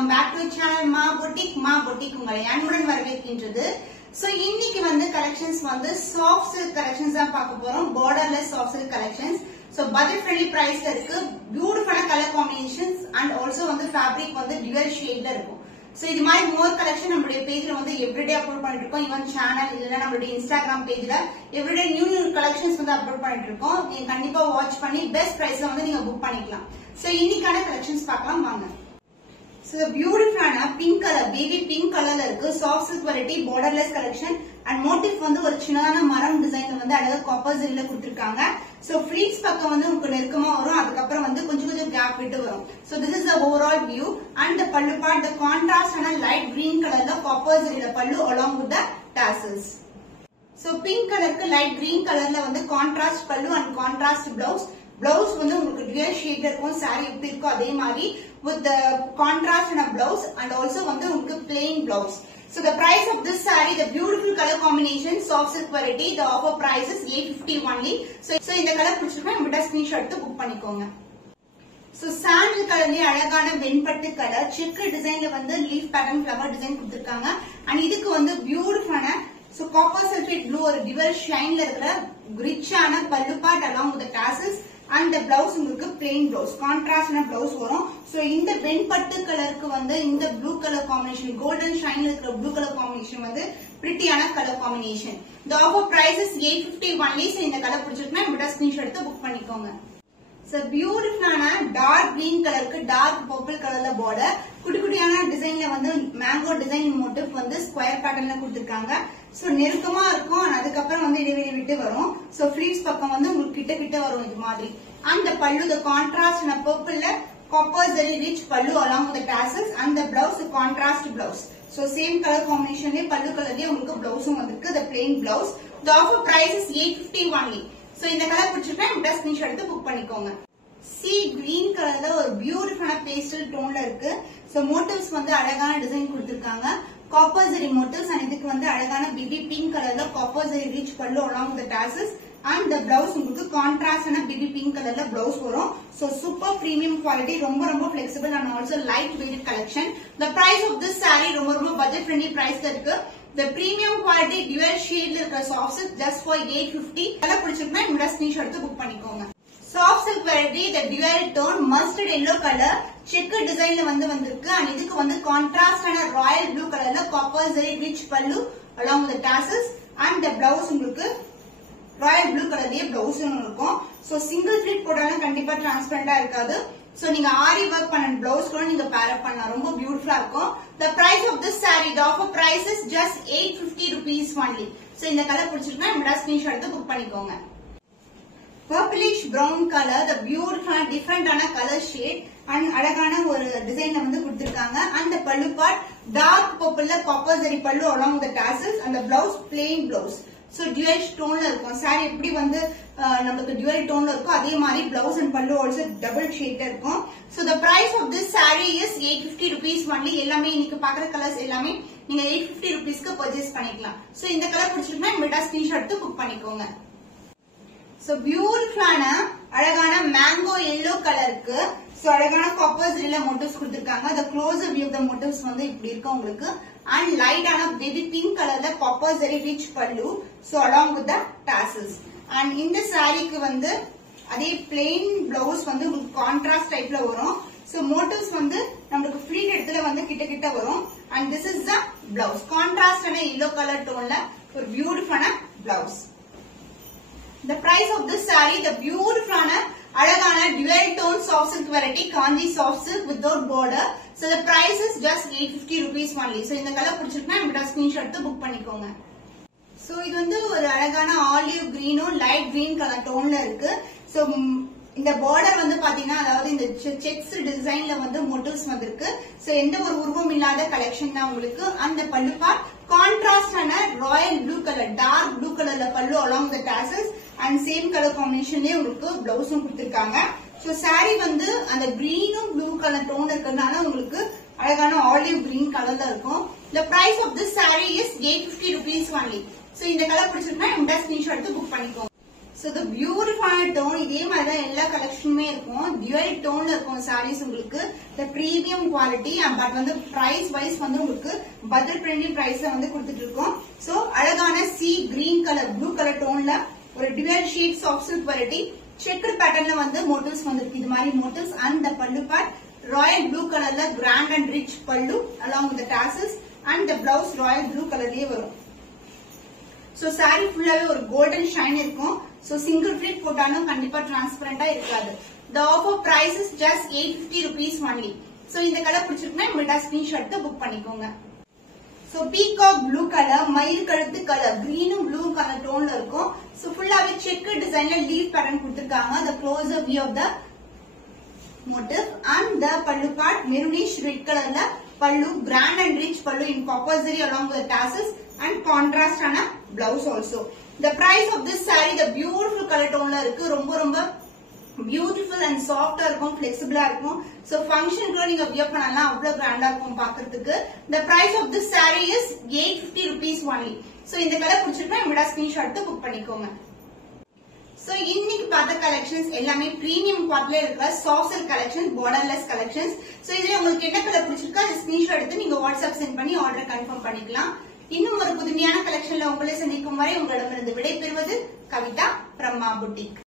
welcome back to channel Ma Boutique உங்களை அன்புடன் வரவேற்கின்றது. So இன்னைக்கு வந்து collections வந்து soft silk collections தான் பார்க்க போறோம். borderless soft silk collections. So budget friendly price ல இருக்கு. beautiful color combinations and also வந்து fabric வந்து dual shade ல இருக்கும். So இது மாதிரி more collection நம்மளுடைய பேஜ்ல வந்து everyday upload பண்ணிட்டு இருக்கோம். even channel இல்லனா நம்மளுடைய Instagram பேஜ்ல everyday new collections வந்து upload பண்ணிட்டு இருக்கோம். நீங்க கண்டிப்பா watch பண்ணி best price ல வந்து நீங்க book பண்ணிக்கலாம். So இன்னைக்கான collections பார்க்கலாம் வாங்க. So the beautiful pink color, baby pink color la irukku, soft silk variety, borderless collection and motif வந்து ஒரு சின்னதான மரம் டிசைன்ல வந்து அழகா காப்பர் ஜரில கொடுத்திருக்காங்க. So fleece பக்கம் வந்து உங்களுக்கு நெருக்கமா வரும், அதுக்கு அப்புறம் வந்து கொஞ்சம் கேப் விட்டு வரும். So this is the overall view and the pallu part, the contrast and light green color la copper zariல pallu along with the tassels. So pink color க்கு light green color la வந்து contrast pallu and contrast blouse. Blouse வந்து உங்களுக்கு dual shade இருக்கும், saree எப்படி இருக்கோ அதே மாதிரி with the contrast in a blouse and also வந்து உங்களுக்கு plain blouse. So the price of this saree, the beautiful color combination, soft silk variety, the offer price is 850 only. So இந்த colour பிடிச்சிருக்கா நம்மகிட்ட screenshot எடுத்து book பண்ணிக்கோங்க. So sandal கலர்லயே அழகான வெண்பட்டு colour check டிசைன்ல வந்து லீஃப் பேட்டர்ன் ஃப்ளவர் டிசைன் கொடுத்திருக்காங்க. and இதுக்கு வந்து பியூட்டிஃபுல்லான so copper sulphate blue ஒரு dual shine ல இருக்கிற ரிச்சான பல்லு part along with the tassels and the blouse உங்களுக்கு plain blouse, contrast na blouse வரும். so இந்த வெண்பட்டு கலருக்கு வந்து இந்த blue color combination, golden shine இருக்கிற blue color combination வந்து prettyயான color combination. the offer price is 850 only. so இந்த கலர் பிடிச்சிருக்குனா நம்மகிட்ட ஸ்கிரீன்ஷாட் எடுத்து புக் பண்ணிக்கோங்க. so beautiful dark green கலருக்கு dark purple கலர்ல border, குட்டியான டிசைன்ல வந்து mango design motif வந்து square patternல கொடுத்திருக்காங்க. so நெருக்கமா இருக்கும், அதுக்கு அப்புறம் வந்து இடைவெளி விட்டு வரும். so fleece பக்கம் வந்து உங்களுக்கு கிட்ட வரும் இது மாதிரி. and the pallu, the contrast na purple la copper zari rich pallu along with the tassels and the blouse, the contrast blouse. so same color combination le pallu color le உங்களுக்கு blouse வந்திருக்கு, the plain blouse. the offer price is 850 only. so இந்த colour பிடிச்சிருக்கா நம்மகிட்ட screenshot எடுத்து book பண்ணிக்கோங்க. sea green கலர்ல ஒரு பியூட்டிஃபுல்லான பேஸ்டல் டோன்ல இருக்கு. so motifs வந்து அழகான டிசைன் கொடுத்திருக்காங்க, copper zari motifs and இதுக்கு வந்து அழகான baby pink கலர்ல copper zari rich pallu along with the tassels and the blouse உங்களுக்கு contrast and baby pink கலர்ல blouse வரும். so super premium quality, ரொம்ப flexible and also light weighted collection. the price of this saree ரொம்ப budget friendly price ல இருக்கு. the premium quality dual shade ல இருக்கிற soft silk just for 850. Colour பிடிச்சிருந்தா இந்த ஸ்கிரீன்ஷாட் எடுத்து புக் பண்ணிக்கோங்க. soft silk variety, the dual tone mustard yellow color check designல வந்து வந்திருக்கு. and இதுக்கு வந்து contrast and royal blue கலர்ல copper zari rich pallu along with the tassels and the blouse உங்களுக்கு ராயல் ப்ளூ கலர்லயே பிளவுஸ் இருக்கும். So single flit போட்டாலும் கண்டிப்பா டிரான்ஸ்பரண்டா இருக்காது. சோ நீங்க ஆரி வர்க் பண்ண பிளவுஸ் கூட நீங்க பேர் அப் பண்ணலாம், ரொம்ப பியூட்டிஃபுல்லா இருக்கும். the price of this saree, the offer price is just 850 rupees only. So இந்த கலர் பிடிச்சிருந்தா நம்மளோட ஸ்கிரீன்ஷாட் எடுத்து புக் பண்ணிக்கோங்க. purplish brown color, the beautiful different color shade and அழகான ஒரு டிசைன்ல வந்து கொடுத்திருக்காங்க. and the pallu part dark purple la copper zari pallu along with the tassels and the blouse plain blouse. so dual tone ல இருக்கும், saree எப்படி வந்து நமக்கு dual tone ல இருக்கும் அதே மாதிரி blouse and pallu also double shade இருக்கும். so the price of this saree is 850 rupees only. எல்லாமே இன்னைக்கு பாக்குற கலர்ஸ் எல்லாமே நீங்க 850 rupeesக்கு purchase பண்ணிக்கலாம். so இந்த கலர் பிடிச்சிருந்தா நம்மகிட்ட ஸ்கிரீன்ஷாட் எடுத்து புக் பண்ணிக்கோங்க. so beautiful அழகான mango yellow கலருக்கு so அழகான copper zari motifs கொடுத்திருக்காங்க. the closer view of the motifs வந்து இப்படி இருக்கு உங்களுக்கு. and light baby pink colorல copper zari rich pallu so along with the tassels. and இந்த சாரிக்கு வந்து அதே plain blouse வந்து உங்களுக்கு contrast typeல வரும். so motifs வந்து நமக்கு ஃப்ளீட் இடத்துல வந்து கிட்ட வரும். and this is the blouse, contrast and yellow color toneல ஒரு பியூட்டிஃபுல்லான blouse. the price of this saree, the beautiful அழகான dual tone soft silk variety kanji soft silk without border. so the price is just 850 rupees only. so இந்த colour பிடிச்சிருக்கா நம்மகிட்ட screenshot எடுத்து book பண்ணிக்கோங்க. so இது வந்து ஒரு அழகான ஆலிவ் கிரீனும் லைட் கிரீன் கலர் டோன்ல இருக்கு. so இந்த border வந்து பாத்தீங்கன்னா அதாவது இந்த செக்ஸ் டிசைன்ல வந்து motifs வந்திருக்கு. so எந்த ஒரு உருவம் இல்லாத கலெக்ஷன் தான் உங்களுக்கு. அந்த பல்லு பார்ட் contrast ஆன royal blue colour dark blue கலர்ல பல்லு along the tassels and same color combinationலயே உங்களுக்கு பிளவுஸும் கொடுத்திருக்காங்க. so saree வந்து அந்த கிரீனும் ப்ளூ கலர் டோன் இருக்கிறதுனால உங்களுக்கு அழகான ஆலிவ் கிரீன் கலர்ல இருக்கும். the price of this saree is 850 rupees only. so இந்த கலர் பிடிச்சிருந்தா நம்மகிட்ட ஸ்கிரீன்ஷாட் எடுத்து புக் பண்ணிக்கோங்க. So the beautiful tone இதே மாதிரி தான் எல்லா கலெக்ஷனுமே இருக்கும். Dual tone இருக்கும் sarees உங்களுக்கு. The premium quality but வந்து price wise வந்து உங்களுக்கு budget friendly price வந்து கொடுத்துட்டு இருக்கோம். So அழகான sea green color blue color toneல ஒரு dual shade soft silk variety checked patternல வந்து motifs வந்திருக்கு. இது மாதிரி motifs and the pallu part royal blue colorல grand and rich pallu along with the tassels and the blouse royal blue colorலயே வரும். So saree fullaவே ஒரு golden shine இருக்கும். So single pleat போட்டாலும் கண்டிப்பா transparent இருக்காது. The offer price is just 850 rupees only. So இந்த colour பிடிச்சிருக்குன்னா இமிடியா screenshot book பண்ணிக்கோங்க. So peacock blue color மயில் கழுத்து கலர் greenும் blue color டோன்ல இருக்கும். So fullaவே check designல leaf pattern கொடுத்திருக்காங்க. The closer view of the motif and the pallu part maroonish red colorல pallu grand and rich pallu in copper zari along with the tassels and contrast ana blouse also. The price of this saree the beautiful color tone la irukku romba beautiful and soft ah irukum flexible ah irukum. So function ku neenga wear pannalam avlo grand ah irukum paakradhukku. The price of this saree is 850 rupees only. So indha color pidichirukna immediate screenshot book பண்ணிக்கோங்க. So இன்னைக்கு பார்த்த collections எல்லாமே premium quality இருக்கிற soft silk collections borderless collections. So இதுல உங்களுக்கு என்ன colour பிடிச்சிருக்கோ அந்த ஸ்கிரீன்ஷாட் எடுத்து நீங்க WhatsApp சென்ட் பண்ணி ஆர்டர் கன்ஃபார்ம் பண்ணிக்கலாம். இன்னும் ஒரு புதுமையான கலெக்ஷன்ல உங்களை சந்திக்கும் வரை உங்களிடமிருந்து விடைபெறுவது கவிதா from Ma Boutique.